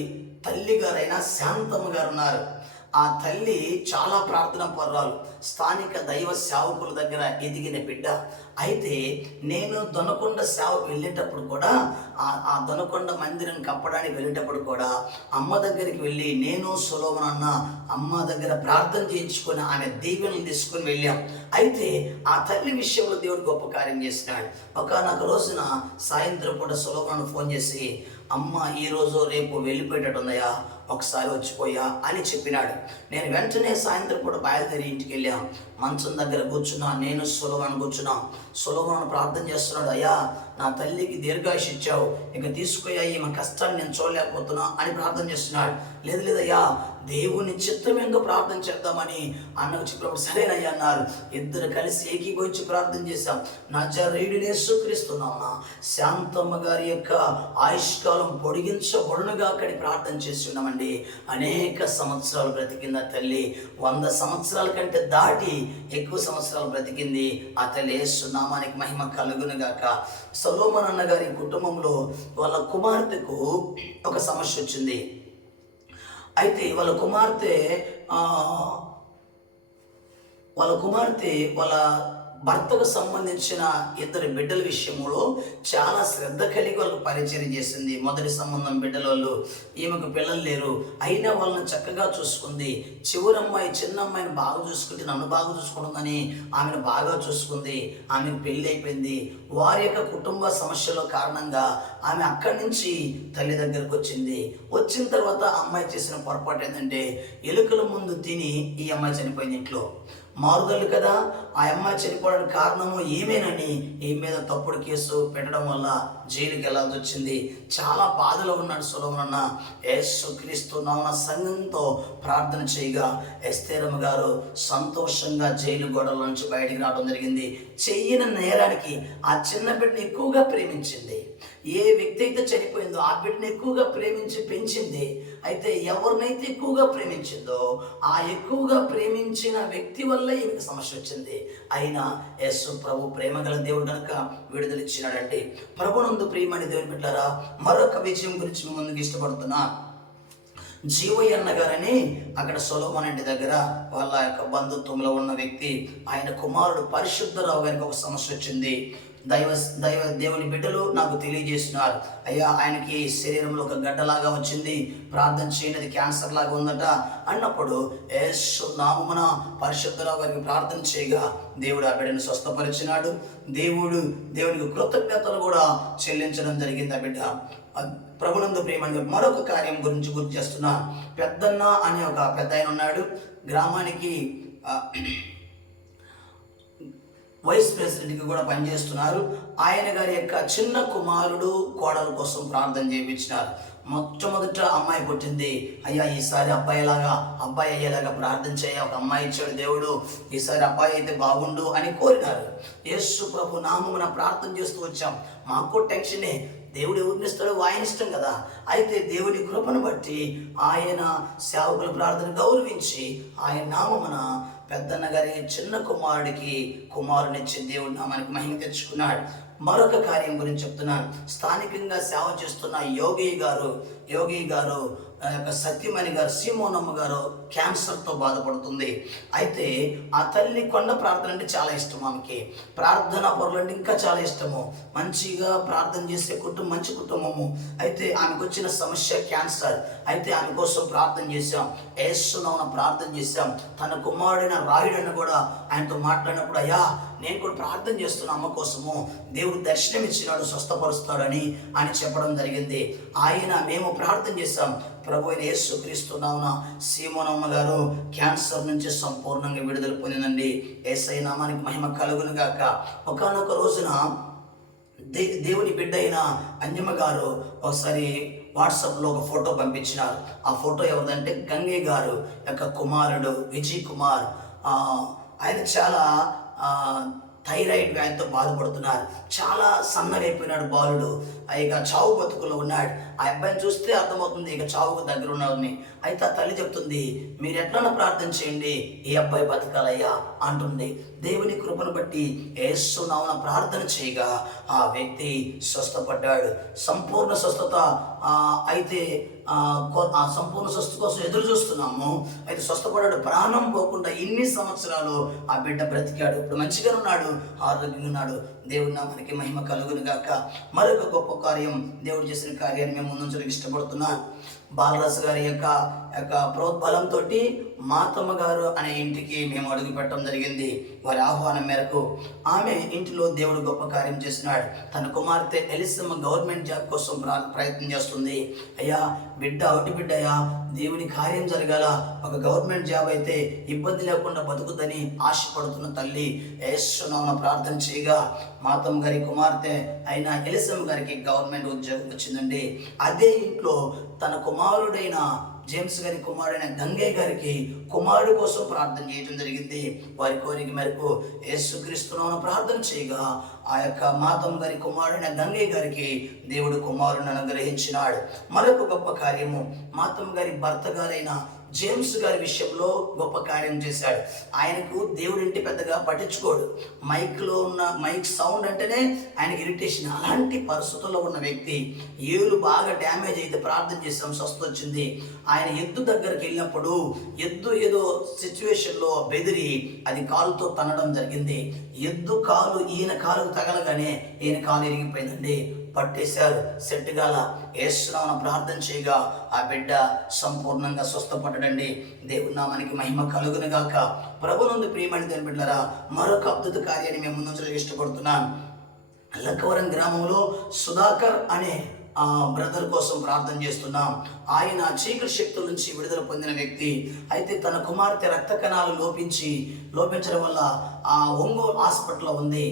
తల్లి గారైన శాంతమ్మ గారు ఉన్నారు. ఆ తల్లి చాలా ప్రార్థన పర్రాలు, స్థానిక దైవ సేవకుల దగ్గర ఎదిగిన బిడ్డ. అయితే నేను దొనకొండ సేవకు వెళ్ళేటప్పుడు కూడా, ఆ దొనకొండ మందిరం కప్పడానికి వెళ్ళేటప్పుడు కూడా అమ్మ దగ్గరికి వెళ్ళి నేను సొలొమోను అన్న అమ్మ దగ్గర ప్రార్థన చేయించుకొని ఆమె దీవెనలు తీసుకొని వెళ్ళాం. అయితే ఆ తల్లి విషయంలో దేవుడు గొప్ప కార్యం చేసినాడు. ఒకనొక రోజున సాయంత్రం పూట సొలొమోను ఫోన్ చేసి, అమ్మ ఈరోజు రేపు వెళ్ళిపోయేటట్టు ఉందయ్యా, ఒకసారి వచ్చిపోయా అని చెప్పినాడు. నేను వెంటనే సాయంత్రం పూట బయలుదేరి ఇంటికి వెళ్ళాం. మంచం దగ్గర కూర్చున్నా, నేను సొలొమోను కూర్చున్నాం. సొలొమోను ప్రార్థన చేస్తున్నాడు, అయ్యా నా తల్లికి దీర్ఘాయుష్ ఇచ్చావు, ఇక తీసుకుపోయా, ఈమె కష్టాన్ని నేను చూడలేకపోతున్నా అని ప్రార్థన చేస్తున్నాడు. లేదయ్యా, దేవుని చిత్తం ఏందో ప్రార్థన చేద్దామని అన్నకు చెప్పినప్పుడు సరేనయ్యా అన్నారు. ఇద్దరు కలిసి ఏకీభవించి ప్రార్థన చేశాం. నజరేయుడైన యేసుక్రీస్తు నామమున శాంతమ్మ గారి యొక్క ఆయుష్కాలం పొడిగించబడునుగా అక్కడి ప్రార్థన చేసి ఉన్నామండి. అనేక సంవత్సరాలు బ్రతికింది ఆ తల్లి. 100 సంవత్సరాల కంటే దాటి ఎక్కువ సంవత్సరాలు బ్రతికింది ఆ తల్లి. యేసు నామానికి మహిమ కలుగును గాక. సొలొమోను అన్న గారి కుటుంబంలో వాళ్ళ కుమార్తెకు ఒక సమస్య వచ్చింది. అయితే వాళ్ళ కుమార్తె వాళ్ళ భర్తకు సంబంధించిన 2 బిడ్డల విషయంలో చాలా శ్రద్ధ కలిగి వాళ్ళకు పరిచయం చేసింది. మొదటి సంబంధం బిడ్డల వాళ్ళు, ఈమెకు పిల్లలు లేరు, అయినా వాళ్ళని చక్కగా చూసుకుంది. చివరమ్మాయి చిన్నమ్మాయిని బాగా చూసుకుంటే నన్ను బాగా చూసుకుంటుందని ఆమెను బాగా చూసుకుంది. ఆమెకు పెళ్ళి అయిపోయింది. వారి యొక్క కుటుంబ సమస్యల కారణంగా ఆమె అక్కడి నుంచి తల్లి దగ్గరకు వచ్చింది. వచ్చిన తర్వాత అమ్మాయి చేసిన పొరపాటు ఏంటంటే, ఎలుకల ముందు తిని ఈ అమ్మాయి చనిపోయింది. ఇంట్లో మారుదలు కదా, ఆ అమ్మాయి చనిపోవడానికి కారణము ఏమేనని ఈమె మీద తప్పుడు కేసు పెట్టడం వల్ల జైలుకి వెళ్ళాల్సి వచ్చింది. చాలా బాధలో ఉన్నాడు సొలొమోను అన్న. యేసుక్రీస్తు నామమున సంఘంతో ప్రార్థన చేయగా ఎస్తేరమ్మ గారు సంతోషంగా జైలు గోడల నుంచి బయటికి రావడం జరిగింది. చెయ్యని నేరానికి ఆ చిన్న బిడ్డని ఎక్కువగా ప్రేమించింది. ఏ వ్యక్తి అయితే చనిపోయిందో ఆ బిడ్డని ఎక్కువగా ప్రేమించి పెంచింది. అయితే ఎవరినైతే ఎక్కువగా ప్రేమించిందో ఆ ఎక్కువగా ప్రేమించిన వ్యక్తి వల్ల ఈమెకు సమస్య వచ్చింది. అయినా యేసు ప్రభు ప్రేమగల దేవుడు కనుక విడుదల ఇచ్చినాడండి. ప్రభునందు ప్రియమైన దేవుని బిడ్డలారా, మరొక విషయం గురించి ముందుకు ఇష్టపడుతున్నా. జీవయ్య అన్న గారని అక్కడ సొలొమోను ఇంటి దగ్గర వాళ్ళ యొక్క బంధుత్వంలో ఉన్న వ్యక్తి, ఆయన కుమారుడు పరిశుద్ధరావు గారికి ఒక సమస్య వచ్చింది. దేవుని బిడ్డలు నాకు తెలియజేస్తున్నారు, అయ్యా ఆయనకి శరీరంలో ఒక గడ్డలాగా వచ్చింది, ప్రార్థన చేయనది క్యాన్సర్ లాగా ఉందట అన్నప్పుడు యేసు నామమున పరిశుద్ధరావు గారికి ప్రార్థన చేయగా దేవుడు ఆ బిడ్డను స్వస్థపరిచినాడు. దేవునికి కృతజ్ఞతలు కూడా చెల్లించడం జరిగింది. ఆ బిడ్డ ప్రభునందు ప్రియమైన మరొక కార్యం గురించి గుర్తు చేస్తున్నా. పెద్దన్న అనే ఒక పెద్ద ఆయన ఉన్నాడు. గ్రామానికి వైస్ ప్రెసిడెంట్కి కూడా పనిచేస్తున్నారు. ఆయన గారి యొక్క చిన్న కుమారుడు కోడల కోసం ప్రార్థన చేయించినారు. మొట్టమొదట అమ్మాయి పుట్టింది. అయ్యా ఈసారి అబ్బాయి అయ్యేలాగా ప్రార్థన చేయ, ఒక అమ్మాయి ఇచ్చాడు దేవుడు, ఈసారి అబ్బాయి అయితే బాగుండు అని కోరినారు. యేసు ప్రభు నామమున ప్రార్థన చేస్తూ వచ్చాం. మాకు టెన్షనే, దేవుడు ఎవరిని ఇస్తాడో ఆయన ఇష్టం కదా. అయితే దేవుని కృపను బట్టి ఆయన సేవకుల ప్రార్థన గౌరవించి ఆయన నామమున పెద్దన్న గారి చిన్న కుమారునిచ్చి దేవుడు నామానికి మహిమ తెచ్చుకున్నాడు. మరొక కార్యం గురించి చెప్తున్నాను. స్థానికంగా సేవ చేస్తున్న యోగి గారు సత్యమణి గారు, సీమోనమ్మ గారు క్యాన్సర్తో బాధపడుతుంది. అయితే ఆ తల్లి కొండ ప్రార్థన అంటే చాలా ఇష్టం. ఆమెకి ప్రార్థనా పరులు అంటే ఇంకా చాలా ఇష్టము. మంచిగా ప్రార్థన చేసే మంచి కుటుంబము. అయితే ఆమెకు వచ్చిన సమస్య క్యాన్సర్. అయితే ఆమె కోసం ప్రార్థన చేశాం, యేసునామమున ప్రార్థన చేశాం. తన కుమారుడైన రాయుడని కూడా ఆయనతో మాట్లాడినప్పుడు, అయ్యా నేను కూడా ప్రార్థన చేస్తున్నా అమ్మ కోసము, దేవుడు దర్శనం ఇచ్చినాడు, స్వస్థపరుస్తాడని అని చెప్పడం జరిగింది. మేము ప్రార్థన చేశాం. ప్రభు అయిన యేసు క్రీస్తు నామమున సీమోనమ్మ గారు క్యాన్సర్ నుంచి సంపూర్ణంగా విడుదల పొందిందండి. యేసయ్య నామానికి మహిమ కలుగును గాక. ఒకానొక రోజున దేవుని బిడ్డ అయిన అంజమ్మ గారు ఒకసారి వాట్సాప్లో ఒక ఫోటో పంపించినారు. ఆ ఫోటో ఎవరిదంటే గంగే గారు యొక్క కుమారుడు విజయ్ కుమార్. ఆయన చాలా థైరాయిడ్ వ్యాధితో బాధపడుతున్నారు. చాలా సన్నగైపోయినాడు బాలుడు. ఇక చావు బతుకులో ఉన్నాడు. ఆ అబ్బాయిని చూస్తే అర్థమవుతుంది ఇక చావుకు దగ్గర ఉన్నాడని. అయితే ఆ తల్లి చెప్తుంది, మీరు ఎట్లన్నా ప్రార్థన చేయండి, ఈ అబ్బాయి బతకాలయ్యా అంటుంది. దేవుని కృపను బట్టి యేసు నామమున ప్రార్థన చేయగా ఆ వ్యక్తి స్వస్థపడ్డాడు. సంపూర్ణ స్వస్థత. అయితే ఆ సంపూర్ణ స్వస్థ కోసం ఎదురు చూస్తున్నాము. అయితే స్వస్థపడ్డాడు. ప్రాణం పోకుండా ఇన్ని సంవత్సరాలు ఆ బిడ్డ బ్రతికాడు. ఇప్పుడు మంచిగా ఉన్నాడు, ఆరోగ్యంగా ఉన్నాడు. దేవుడి నామానికి మహిమ కలుగును గాక. మరొక గొప్ప కార్యం, దేవుడు చేసిన కార్యాన్ని మేము ముందుంచడానికి ఇష్టపడుతున్నాను. బాలరాజు గారి యొక్క ప్రోద్బలంతో మాతమ్మ గారు అనే ఇంటికి మేము అడుగు పెట్టడం జరిగింది. వారి ఆహ్వానం మేరకు ఆమె ఇంటిలో దేవుడు గొప్ప కార్యం చేసినాడు. తన కుమార్తె ఎలిసమ్మ గవర్నమెంట్ జాబ్ కోసం ప్రయత్నం చేస్తుంది. అయ్యా ఒకటి బిడ్డయ్యా, దేవుని కార్యం జరగాల, ఒక గవర్నమెంట్ జాబ్ అయితే ఇబ్బంది లేకుండా బతుకుదని ఆశపడుతున్న తల్లి యేసు నామమున ప్రార్థన చేయగా మాతమ్మ గారి కుమార్తె అయిన ఎలిసమ్మ గారికి గవర్నమెంట్ ఉద్యోగం వచ్చిందండి. అదే ఇంట్లో తన కుమారుడైన జేమ్స్ గారి కుమారుడైన గంగయ్య గారికి కుమారుడు కోసం ప్రార్థన చేయడం జరిగింది. వారి కోరిక మేరకు యేసుక్రీస్తు నామమున ప్రార్థన చేయగా ఆ యొక్క మాతమ్మ గారి కుమారుడైన గంగయ్య గారికి దేవుడు కుమారుని అనుగ్రహించినాడు. మరొక గొప్ప కార్యము, మాతమ్మ గారి భర్త గారైన జేమ్స్ గారి విషయంలో గొప్ప కార్యం చేశాడు. ఆయనకు దేవుడు అంటే పెద్దగా పట్టించుకోడు. మైక్ సౌండ్ అంటేనే ఆయనకి ఇరిటేషన్. అలాంటి పరిస్థితుల్లో ఉన్న వ్యక్తి ఏళ్ళు బాగా డ్యామేజ్ అయితే ప్రార్థన చేసాం, స్వస్థ వచ్చింది. ఆయన ఎద్దు దగ్గరికి వెళ్ళినప్పుడు ఎద్దు ఏదో సిచ్యువేషన్లో బెదిరి అది కాలుతో తన్నడం జరిగింది. ఎద్దు కాలు ఈయన కాలుకు తగలగానే ఈయన కాలు ఇరిగిపోయిందండి. పట్టేశారు, సెట్ గాల. యేసు నామమున ప్రార్థన చేయగా ఆ బిడ్డ సంపూర్ణంగా స్వస్థపడ్డాడండి. దేవుని నామానికి మహిమ కలుగును గాక. ప్రభునందు ప్రియమైన దేవుని బిడ్డలారా, మరొక అద్భుత కార్యాన్ని మేము ముందుంచడానికి ఇష్టపడుతున్నాను. లక్కవరం గ్రామంలో సుధాకర్ అనే బ్రదర్ కోసం ప్రార్థన చేస్తున్నాం. ఆయన చీకటి శక్తుల నుంచి విడుదల పొందిన వ్యక్తి. అయితే తన కుమార్తె రక్త కణాలు లోపించడం వల్ల ఒంగోలు హాస్పిటల్లో ఉంది.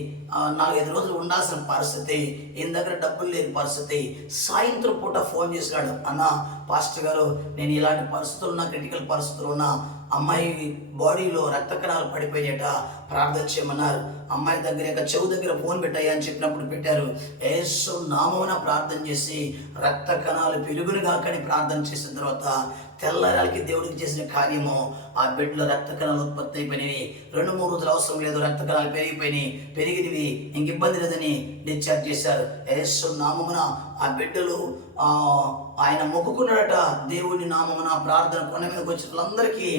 4-5 రోజులు ఉండాల్సిన పరిస్థితి. ఈయన దగ్గర డబ్బులు లేని పరిస్థితి. సాయంత్రం పూట ఫోన్ చేసినాడు, అన్న పాస్టర్ గారు నేను ఇలాంటి పరిస్థితులు ఉన్నా, క్రిటికల్ పరిస్థితులు ఉన్నా, అమ్మాయి బాడీలో రక్త కణాలు పడిపోయాట, ప్రార్థన చేయమన్నారు. అమ్మాయి దగ్గర చెవు దగ్గర ఫోన్ పెట్టాయా అని చెప్పినప్పుడు పెట్టారు. యేసు నామమున ప్రార్థన చేసి రక్త కణాలు పెరుగును గాకని ప్రార్థన చేసిన తర్వాత తెల్లరాలకి దేవుడికి చేసిన కార్యము, ఆ బిడ్డలో రక్త కణాలు ఉత్పత్తి అయిపోయినవి. 2-3 రోజులు అవసరం లేదు, రక్త కణాలు పెరిగినవి, ఇంక ఇబ్బంది లేదని డిశ్చార్జ్ చేశారు. యేసు నామమున ఆ బిడ్డలు ఆయన మొక్కుకున్నాడట. దేవుని నామమున ప్రార్థన కొండ మీదకి వచ్చిన వాళ్ళందరికీ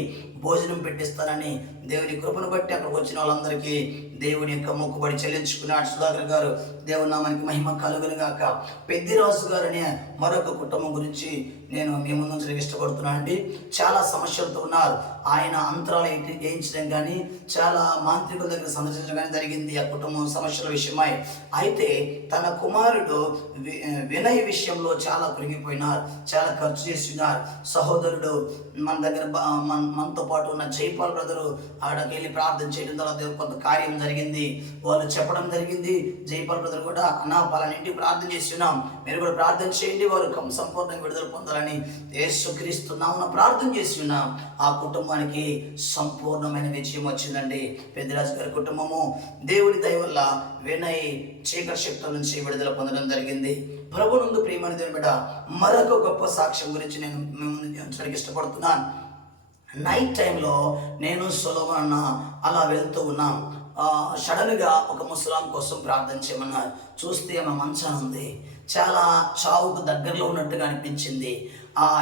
భోజనం పెట్టిస్తానని దేవుని కృపను బట్టి అక్కడికి వచ్చిన వాళ్ళందరికీ దేవుని యొక్క మొక్కుబడి చెల్లించుకున్నాడు సుధాకర్ గారు. దేవుని నామానికి మహిమ కలుగును గాక. పెద్దిరాజు గారు అనే మరొక కుటుంబం గురించి నేను మీ ముందు ఇష్టపడుతున్నాను అండి. చాలా సమస్యలతో ఉన్నారు. ఆయన అంతరాలు వేయించడం కానీ, చాలా మాంత్రికుల దగ్గర సందర్శించడం కానీ జరిగింది ఆ కుటుంబం సమస్యల విషయమై. అయితే తన కుమారుడు వినయ్ విషయంలో చాలా కృంగిపోయినారు, చాలా ఖర్చు చేస్తున్నారు. సహోదరుడు మన దగ్గర మనతో పాటు ఉన్న జైపాల్ బ్రదరు ఆడకి వెళ్ళి ప్రార్థన చేయడం ద్వారా కొంత కార్యం జరిగింది. వాళ్ళు చెప్పడం జరిగింది. జైపాల్ బ్రదర్ కూడా అన్న పలానింటికి ప్రార్థన చేస్తున్నాం, మీరు కూడా ప్రార్థన చేయండి, వారు సంపూర్ణంగా విడుదల పొందాలని యేసుక్రీస్తు నామమున ప్రార్థన చేస్తున్నాం. ఆ కుటుంబానికి సంపూర్ణమైన విజయం వచ్చిందండి. పెద్దిరాజు గారి కుటుంబము దేవుడి దయ వల్ల వినయ్ చీకటి శక్తుల నుంచి విడుదల పొందడం జరిగింది. ప్రభునందు ప్రియమైన దేవుని బిడ్డ, మరొక గొప్ప సాక్ష్యం గురించి నేను మీ ముందు ఉంచడానికి ఇష్టపడుతున్నాను. నైట్ టైంలో నేను సొలొమోన్ అన్న అలా వెళ్తూ ఉన్నాం. సడన్గా ఒక ముసలాం కోసం ప్రార్థన చేయమన్నారు. చూస్తే ఆమె మంచాన ఉంది, చాలా చావుకు దగ్గరలో ఉన్నట్టుగా అనిపించింది.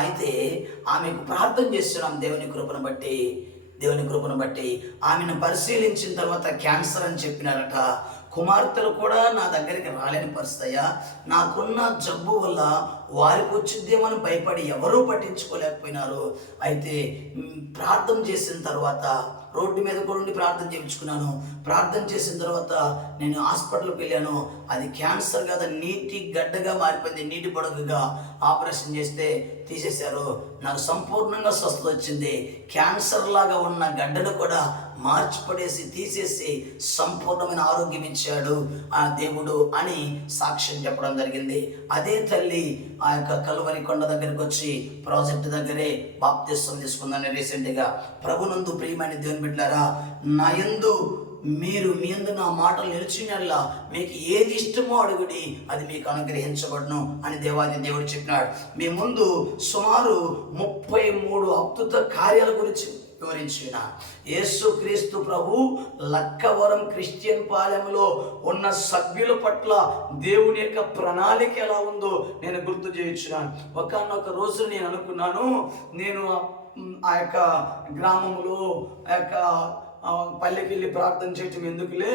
అయితే ఆమెకు ప్రార్థన చేస్తున్నాం దేవుని కృపను బట్టి ఆమెను పరిశీలించిన తర్వాత క్యాన్సర్ అని చెప్పినారట. కుమార్తెలు కూడా నా దగ్గరికి రాలేని పరిస్థితి. నాకున్న జబ్బు వల్ల వారికి వచ్చిద్దేమని భయపడి ఎవరూ పట్టించుకోలేకపోయినారు. అయితే ప్రార్థన చేసిన తర్వాత రోడ్డు మీద కూడా ఉండి ప్రార్థన చేయించుకున్నాను. ప్రార్థన చేసిన తర్వాత నేను హాస్పిటల్కి వెళ్ళాను. అది క్యాన్సర్ కదా, నీటి గడ్డగా మారిపోయింది, నీటి పొడగుగా. ఆపరేషన్ చేస్తే తీసేశారు. నాకు సంపూర్ణంగా స్వస్థత వచ్చింది. క్యాన్సర్ లాగా ఉన్న గడ్డను కూడా మార్చిపడేసి తీసేసి సంపూర్ణమైన ఆరోగ్యం ఇచ్చాడు ఆ దేవుడు అని సాక్ష్యం చెప్పడం జరిగింది. అదే తల్లి ఆ యొక్క కల్వరి కొండ దగ్గరికి వచ్చి ప్రాజెక్ట్ దగ్గరే బాప్తిస్వం తీసుకుందని రీసెంట్గా. ప్రభునందు ప్రియమైన దేవుని బిడ్డలారా, నా యందు మీరు మీ యందు నా మాటలు నిలిచినట్లా మీకు ఏది ఇష్టమో అడుగుడి, అది మీకు అనుగ్రహించబడును అని దేవాది దేవుడు చెప్పినాడు. మీ ముందు సుమారు 33 అద్భుత కార్యాల గురించి వివరించిన యేసుక్రీస్తు ప్రభు లక్కవరం క్రిస్టియన్ పాలెంలో ఉన్న సభ్యుల పట్ల దేవుని యొక్క ప్రణాళిక ఎలా ఉందో నేను గుర్తు చేయించున్నాను. ఒకనొక రోజు నేను అనుకున్నాను, నేను ఆ యొక్క గ్రామంలో ఆ యొక్క పల్లెకి వెళ్ళి ప్రార్థన చేయటం ఎందుకులే,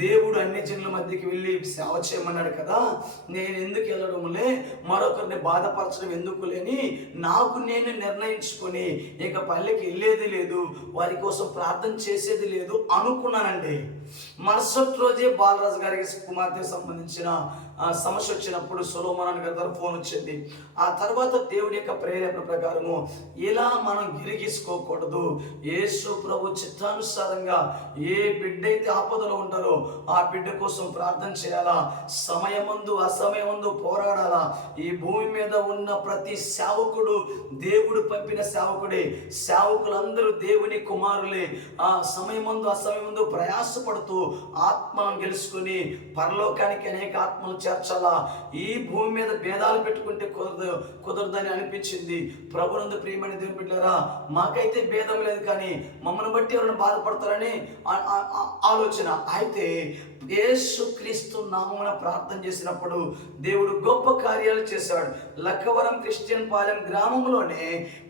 దేవుడు అన్ని జనుల మధ్యకి వెళ్ళి సేవ చేయమన్నాడు కదా, నేను ఎందుకు వెళ్ళడంలే, మరొకరిని బాధపరచడం ఎందుకులేని నాకు నేను నిర్ణయించుకొని ఇక పల్లెకి వెళ్ళేది లేదు, వారి కోసం ప్రార్థన చేసేది లేదు అనుకున్నానండి. మరుసటి రోజే బాలరాజు గారికి కుమార్తెకు సంబంధించిన సమస్య వచ్చినప్పుడు సొలొమోన్ గారి ద్వారా ఫోన్ వచ్చింది. ఆ తర్వాత దేవుడి యొక్క ప్రేరేపణ ప్రకారము ఇలా మనం గిరిగీసుకోకూడదు, యేసు ప్రభు చిత్తానుసారంగా ఏ బిడ్డ అయితే ఆపదలో ఉంటారో ఆ బిడ్డ కోసం ప్రార్థన చేయాలా, సమయమందు అసమయమందు పోరాడాలా. ఈ భూమి మీద ఉన్న ప్రతి సేవకుడు దేవుడు పంపిన సేవకుడే, సేవకులందరూ దేవుని కుమారులే. ఆ సమయమందు అసమయమందు ప్రయాసపడుతూ ఆత్మను గెలుచుకుని పరలోకానికి అనేక ఆత్మలు చేర్చాలా. ఈ భూమి మీద భేదాలు పెట్టుకుంటే కుదరదని అనిపించింది. ప్రభునందు ప్రియమైన దేవుని బిడ్డలారా, మాకైతే భేదం లేదు, కానీ మమ్మల్ని బట్టి ఎవరైనా బాధపడతారని ఆలోచన. అయితే యేసుక్రీస్తు నామమున ప్రార్థన చేసినప్పుడు దేవుడు గొప్ప కార్యాలు చేశాడు. లక్కవరం క్రిస్టియన్ పాలెం గ్రామంలోనే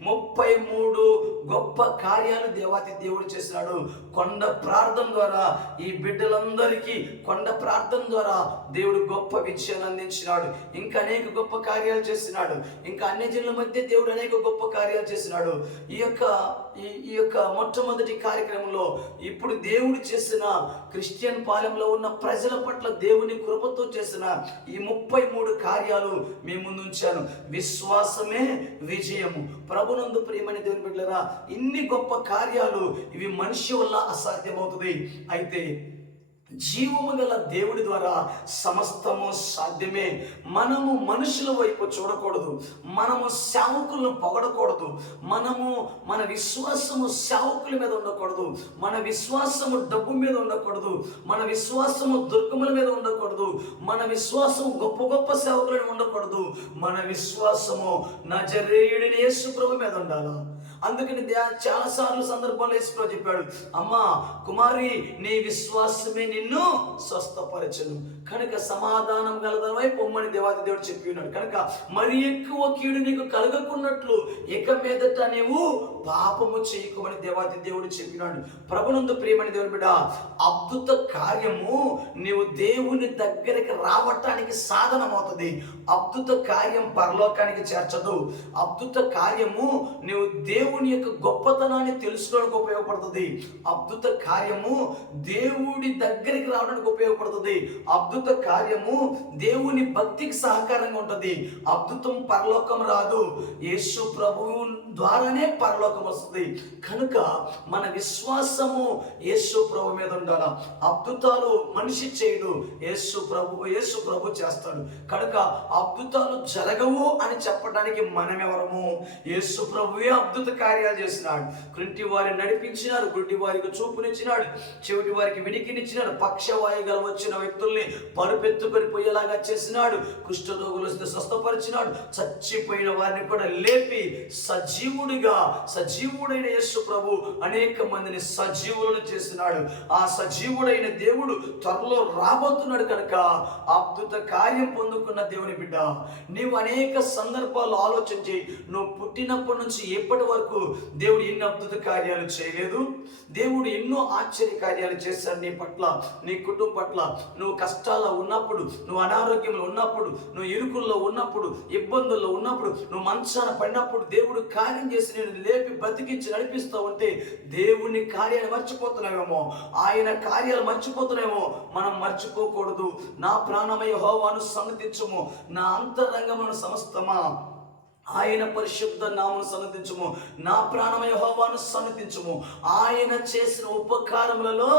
33 గొప్ప కార్యాలు దేవాతి దేవుడు చేసినాడు. కొండ ప్రార్థన ద్వారా ఈ బిడ్డలందరికీ కొండ ప్రార్థన ద్వారా దేవుడు గొప్ప విజయాన్ని అందించినాడు. ఇంకా అనేక గొప్ప కార్యాలు చేసినాడు. ఇంకా అన్ని జనుల మధ్య దేవుడు అనేక గొప్ప కార్యాలు చేసినాడు. ఈ యొక్క మొట్టమొదటి కార్యక్రమంలో ఇప్పుడు దేవుడు చేసిన క్రిస్టియన్ పాలెంలో ఉన్న ప్రజల పట్ల దేవుని కృపతో చేసిన ఈ 33 కార్యాలు మీ ముందు ఉంచాను. విశ్వాసమే విజయము. ప్రభునందు ప్రియమైన దేవుని బిడ్డలారా, ఇన్ని గొప్ప కార్యాలు ఇవి మనిషి వల్ల అసాధ్యమవుతుంది. అయితే జీవము గల దేవుడి ద్వారా సమస్తము సాధ్యమే. మనము మనుషుల వైపు చూడకూడదు, మనము సేవకులను పొగడకూడదు, మన విశ్వాసము సేవకుల మీద ఉండకూడదు, మన విశ్వాసము డబ్బు మీద ఉండకూడదు, మన విశ్వాసము దుర్గముల మీద ఉండకూడదు, మన విశ్వాసము గొప్ప గొప్ప సేవకులను ఉండకూడదు, మన విశ్వాసము నజరేయుడైన యేసు ప్రభు మీద ఉండాలి. అందుకని చాలాసార్లు సందర్భాల్లో యేసు ప్రభు చెప్పాడు, అమ్మా కుమారి, నీ విశ్వాసమే నిన్ను స్వస్థపరచును, కనుక సమాధానం గలదవై పొమ్మని దేవాది దేవుడు చెప్పి ఉన్నాడు. కనుక మరి ఎక్కువ కీడు నీకు కలగకున్నట్లు ఇక మీదట నీవు పాపము చేయకుమని దేవాది దేవుడు చెప్పినాడు. ప్రభునందు ప్రియమని దేవుని బిడ్డ, అద్భుత కార్యము నీవు దేవుని దగ్గరికి రావటానికి సాధనమవుతుంది. అద్భుత కార్యం పరలోకానికి చేర్చదు. అద్భుత కార్యము నీవు దేవుని యొక్క గొప్పతనాన్ని తెలుసుకోవడానికి ఉపయోగపడుతుంది. అద్భుత కార్యము దేవుడి దగ్గరికి రావడానికి ఉపయోగపడుతుంది. అద్భుత అద్భుత కార్యము దేవుని భక్తికి సహకారంగా ఉంటుంది. అద్భుతం పరలోకం రాదు, యేసు ప్రభువు ద్వారానే పరలోకం వస్తుంది. కనుక మన విశ్వాసము యేసు ప్రభు మీద ఉండాలి. అద్భుతాలు మనిషి చేయడు, యేసు ప్రభు చేస్తాడు. కనుక అద్భుతాలు జరగవు అని చెప్పడానికి మనమెవరము? యేసు ప్రభువే అద్భుత కార్యాలు చేసినాడు. కుంటి వారిని నడిపించినాడు, గుడ్డి వారికి చూపునిచ్చినాడు, చెవిటి వారికి వినికినిచ్చినాడు, పక్షవాయు గల వచ్చిన వ్యక్తుల్ని పరుపెత్తుకొని పోయేలాగా చేసినాడు, కుష్ఠరోగులు వస్తే స్వస్థపరిచినాడు, చచ్చిపోయిన వారిని కూడా లేపి సజీవుడైన యేసు ప్రభు అనేక మందిని సజీవులను చేసినాడు. ఆ సజీవుడైన దేవుడు త్వరలో రాబోతున్నాడు. కనుక అద్భుత కార్యం పొందుకున్న దేవుని బిడ్డ, నీవు అనేక సందర్భాలు ఆలోచించి, నువ్వు పుట్టినప్పటి నుంచి ఎప్పటి వరకు దేవుడు ఎన్ని అద్భుత కార్యాలు చేయలేదు? దేవుడు ఎన్నో ఆశ్చర్య కార్యాలు చేశాడు నీ పట్ల, నీ కుటుంబం పట్ల. నువ్వు కష్టాల్లో ఉన్నప్పుడు, నువ్వు అనారోగ్యంలో ఉన్నప్పుడు, నువ్వు ఇరుకుల్లో ఉన్నప్పుడు, ఇబ్బందుల్లో ఉన్నప్పుడు, నువ్వు మంచాన పడినప్పుడు దేవుడు కార్యం చేసి నేను లేపి బ్రతికించి నడిపిస్తూ ఉంటే దేవుని కార్యాలు మర్చిపోతున్నావేమో, ఆయన కార్యాలు మర్చిపోతున్నామేమో. మనం మర్చిపోకూడదు. నా ప్రాణమయ యెహోవాను సన్నతించుము, నా అంతరంగమును సమస్తమా ఆయన పరిశుద్ధ నామమును సన్నతించుము, నా ప్రాణమయ యెహోవాను సన్నతించుము. ఆయన చేసిన ఉపకారములలో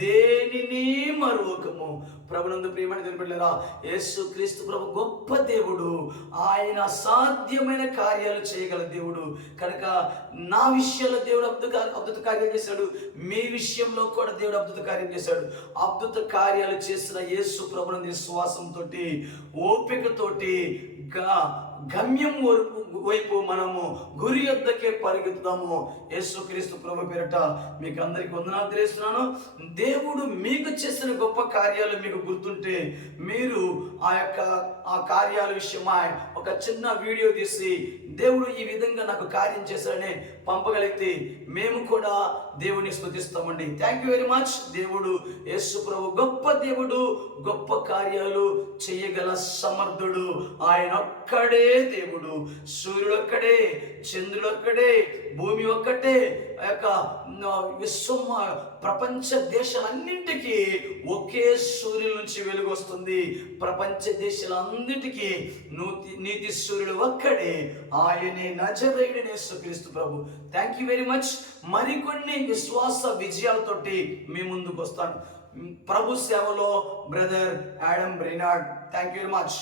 దేనిని మరువకము. ప్రభునందు ప్రియమైన దేవుని బిడ్డలారా, యేసు క్రీస్తు ప్రభు గొప్ప దేవుడు. ఆయన అసాధ్యమైన కార్యాలు చేయగల దేవుడు. కనుక నా విషయంలో దేవుడు అద్భుత కార్యాలు చేశాడు, మీ విషయంలో కూడా దేవుడు అద్భుత కార్యం చేశాడు. అద్భుత కార్యాలు చేసిన యేసు ప్రభునందు విశ్వాసంతో, ఓపికతోటి గమ్యం వైపు మనము గురి యొద్దకే పరిగెత్తుదాము. యేసుక్రీస్తు ప్రభు పేరట మీకు అందరికి వందనాలు తెలియజేస్తున్నాను. దేవుడు మీకు చేసిన గొప్ప కార్యాలు మీకు గుర్తుంటే మీరు ఆ కార్యాల విషయమై ఒక చిన్న వీడియో తీసి దేవుడు ఈ విధంగా నాకు కార్యం చేశాడని పంపగలిగితే మేము కూడా దేవుని స్తుతిస్తామండి. Thank you very much. దేవుడు యేసు ప్రభు గొప్ప దేవుడు, గొప్ప కార్యాలు చేయగల సమర్థుడు. ఆయన ఒక్కడే దేవుడు. సూర్యుడు ఒక్కడే, చంద్రుడు ఒక్కడే, భూమి ఒక్కటే. విశ్వం ప్రపంచ దేశాలన్నింటికీ ఒకే సూర్యుల నుంచి వెలుగు వస్తుంది. ప్రపంచ దేశాలన్నింటికీ నీతి సూర్యుడు ఒక్కడే, ఆయనే నజరేయుడైన యేసుక్రీస్తు ప్రభు. Thank you very much. మరికొన్ని విశ్వాస విజయాలతోటి మీ ముందుకు వస్తాను. ప్రభు సేవలో brother Adam Rinard. Thank you very much.